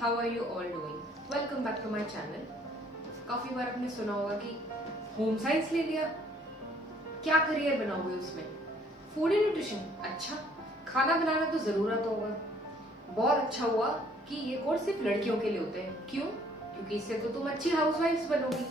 How are you all doing? Welcome back to my channel. काफी बार आपने सुना होगा कि होम साइंस ले लिया, क्या करियर बनाओगे उसमें? फूड एंड न्यूट्रिशन, अच्छा खाना बनाना तो जरूर आता होगा। बहुत अच्छा हुआ कि ये कोर्स सिर्फ लड़कियों के लिए होते हैं। क्यों? क्योंकि इससे तो तुम अच्छी हाउसवाइफ्स बनोगी।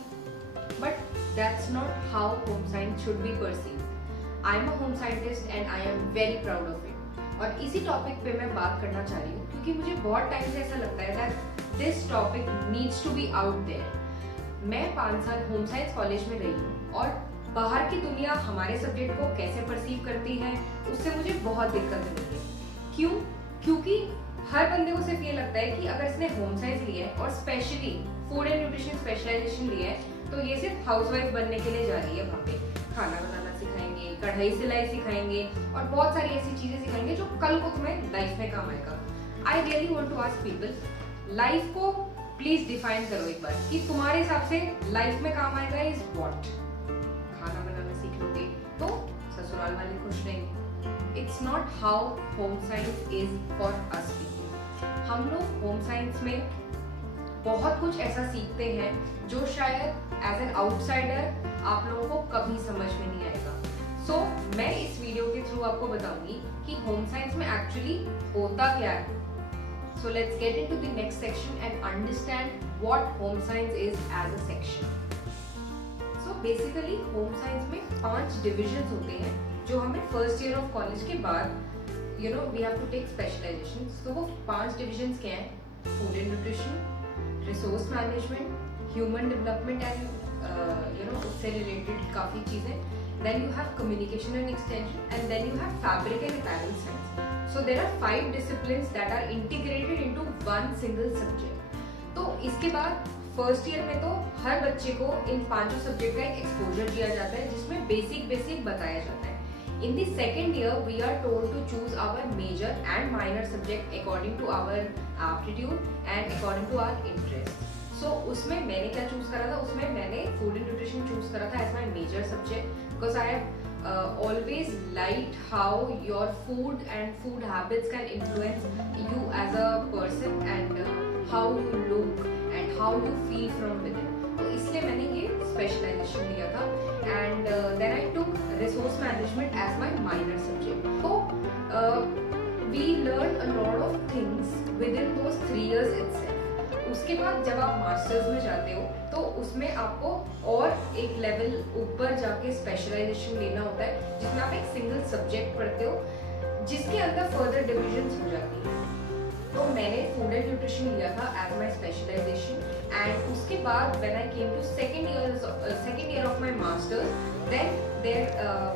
But that's not how home science should be perceived. I am a home scientist and I am very proud of it. और इसी टॉपिक पे मैं बात करना चाह रही हूँ क्योंकि मुझे बहुत टाइम से ऐसा लगता है that this topic needs to be out there. मैं 5 साल होम साइंस कॉलेज में रही हूँ और बाहर की दुनिया हमारे सब्जेक्ट को कैसे परसीव करती है उससे मुझे बहुत दिक्कत हुई है। क्यों? क्योंकि हर बंदे को सिर्फ ये लगता है कि अगर इसने होम साइंस लिया है और specially food and nutrition specialisation लिया है तो ये सिर्फ हाउसवाइफ बनने के लिए जा रही है। वहाँ पे खाना बनाना सिखाएंगे, कढ़ाई सिलाई सिखाएंगे और बहुत सारी ऐसी चीजें सिखाएंगे जो कल को तुम्हें लाइफ में काम आएगा। I really want to ask people, life को प्लीज डिफाइन करो एक बार कि तुम्हारे हिसाब से लाइफ में काम आएगा इज व्हाट। खाना बनाना सीख लोगे तो ससुराल वाले खुश रहेंगे। It's not how home science is for us people. हम लोग होम साइंस में बहुत कुछ ऐसा सीखते हैं जो शायद एज एन आउटसाइडर आप लोगों को कभी समझ में नहीं आएगा। सो मैं इस वीडियो के थ्रू आपको बताऊंगी कि होम साइंस में एक्चुअली होता क्या है। So let's get into the next section and understand what home science is as a section. So basically home science में 5 डिविजन्स होते हैं जो हमें फर्स्ट ईयर ऑफ कॉलेज के बाद we have to take specialisation. तो वो 5 डिविजन्स क्या हैं? Food and nutrition, resource management, human development and उससे रिलेटेड काफी चीजें। Then you have communication and extension, and then you have fabric and apparel science. So there are 5 disciplines that are integrated into one single subject. तो इसके बाद first year में तो हर बच्चे को इन 5 सब्जेक्ट का एक एक्सपोजर दिया जाता है जिसमें बेसिक बताया जाता है। In the second year, we are told to choose our major and minor subject according to our aptitude and according to our interest. So उसमें मैंने क्या चूज करा था? उसमें मैंने फूड एंड न्यूट्रिशन चूज करा था as my major subject because I have always liked how your food and food habits can influence you as a person and how you look and how you feel from within. तो इसलिए मैंने ये specialisation लिया था and then I took resource management as my minor subject. So we learned a lot of things within those 3 years itself. उसके बाद जब आप मास्टर्स में जाते हो तो उसमें आपको और एक लेवल ऊपर जाके स्पेशलाइजेशन लेना होता है जिसमें आप एक सिंगल सब्जेक्ट पढ़ते हो जिसके अंदर फर्दर डिविजन्स हो जाती है। तो मैंने फूड एंड न्यूट्रिशन लिया था एज माय स्पेशलाइजेशन एंड उसके बाद when I came to second year of my masters then there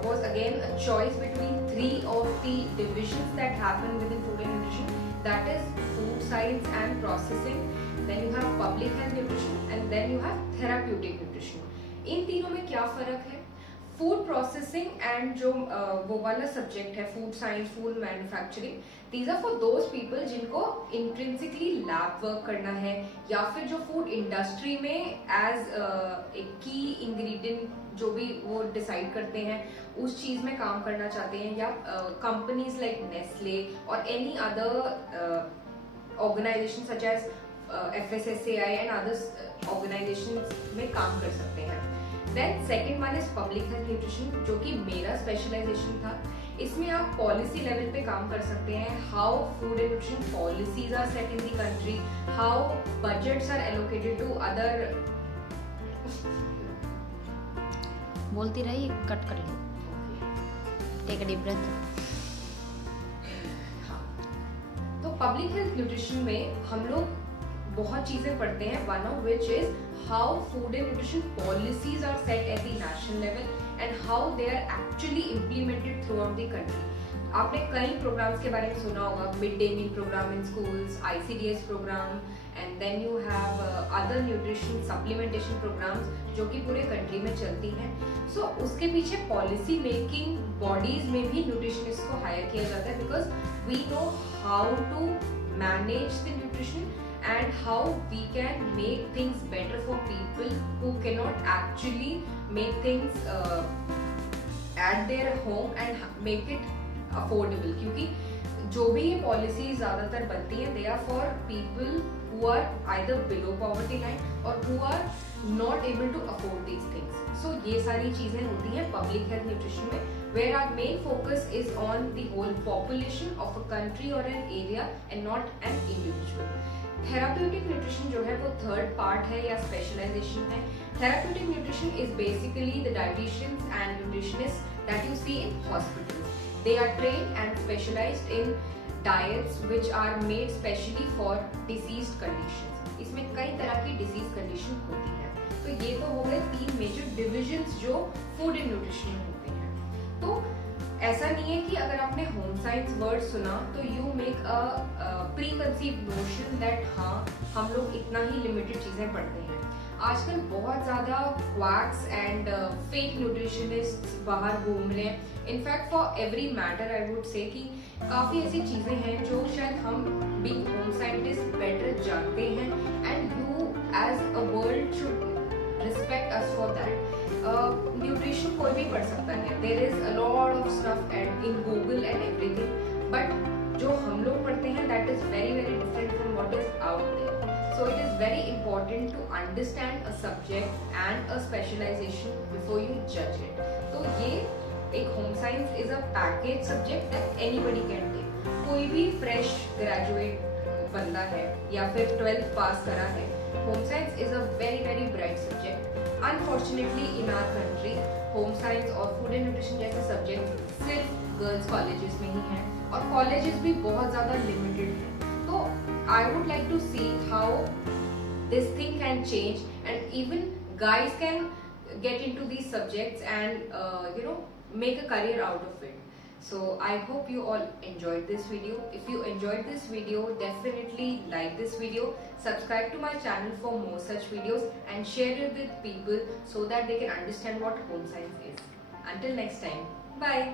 was again a choice between 3 of the divisions that happen within food and nutrition, that is food science and processing, then you have public health nutrition and then you have therapeutic nutrition. इन तीनों में क्या फर्क है? Food processing and जो वो वाला subject है food science, food manufacturing, these are for those people जिनको इंट्रिंसिकली लैब वर्क करना है या फिर जो फूड इंडस्ट्री में एज एक की इंग्रेडिएंट जो भी वो डिसाइड करते हैं उस चीज में काम करना चाहते हैं या कंपनीज लाइक नेस्ले और any other organisation such as FSSAI and other organisations में काम कर सकते हैं। Then second one is public health nutrition जो कि मेरा स्पेशलाइजेशन था। इसमें आप पॉलिसी लेवल पे काम कर सकते हैं, how food and nutrition policies are set in the country, how budgets are allocated to other. बोलती रही, कट कर ली। Take a deep breath. तो पब्लिक हेल्थ न्यूट्रिशन में हम लोग बहुत चीजें पढ़ते हैं, one of which is how food and nutrition policies are set at the national level and how they are actually implemented throughout the country. आपने कई प्रोग्राम्स के बारे में सुना होगा, mid day meal programme in schools, ICDS programme and then you have other nutrition supplementation programmes जो कि पूरे कंट्री में चलती हैं। सो उसके पीछे पॉलिसी मेकिंग बॉडीज में भी न्यूट्रिशनिस्ट को हायर किया जाता है because we know how to manage the nutrition and how we can make things better for people who cannot actually make things at their home and make it affordable. क्योंकि जो भी ये policy ज्यादातर बनती है, they are for people who are either below poverty line और who are not able to afford these things. So ये सारी चीजें होती हैं पब्लिक हेल्थ न्यूट्रिशन में, where our main focus is on the whole population of a country or an area and not an individual. Therapeutic nutrition जो है वो third part है या specialization है। Therapeutic nutrition is basically the dietitians and nutritionists that you see in hospitals. They are trained and specialized in diets which are made specially for diseased conditions. इसमें कई तरह की disease condition होती है। तो ये तो हो गए 3 major divisions जो food and nutrition में होते हैं। तो ऐसा नहीं है कि अगर आपने होम साइंस वर्ड सुना तो you make a pre conceived notion that हाँ हम लोग इतना ही लिमिटेड चीजें पढ़ते हैं। आजकल बहुत ज्यादा क्वैक्स एंड फेक न्यूट्रिशनिस्ट बाहर घूम रहे हैं। In fact for every matter I would say कि काफी ऐसी चीजें हैं जो शायद हम बीइंग होम साइंटिस्ट बेटर जानते हैं and you as a world should respect us for that. Nutrition कोई भी पढ़ सकता है, there is a lot of stuff and in Google and everything, but जो हम लोग पढ़ते हैं that is very very different from what is out there. So it is very important to understand a subject and a specialisation before you जज it. तो ये एक home science is a package subject that anybody can take. कोई भी fresh graduate बंदा है या फिर 12th पास करा है, home science is a very very bright subject. Unfortunately in our country home science और फूड एंड न्यूट्रिशन जैसे सब्जेक्ट सिर्फ गर्ल्स कॉलेजेस में ही हैं और कॉलेजेस भी बहुत ज़्यादा लिमिटेड हैं। तो I would like to see how this thing can change and even guys can get into these subjects and make a career out of it. So I hope you all enjoyed this video. If you enjoyed this video, definitely like this video, subscribe to my channel for more such videos and share it with people so that they can understand what home science is. Until next time, bye.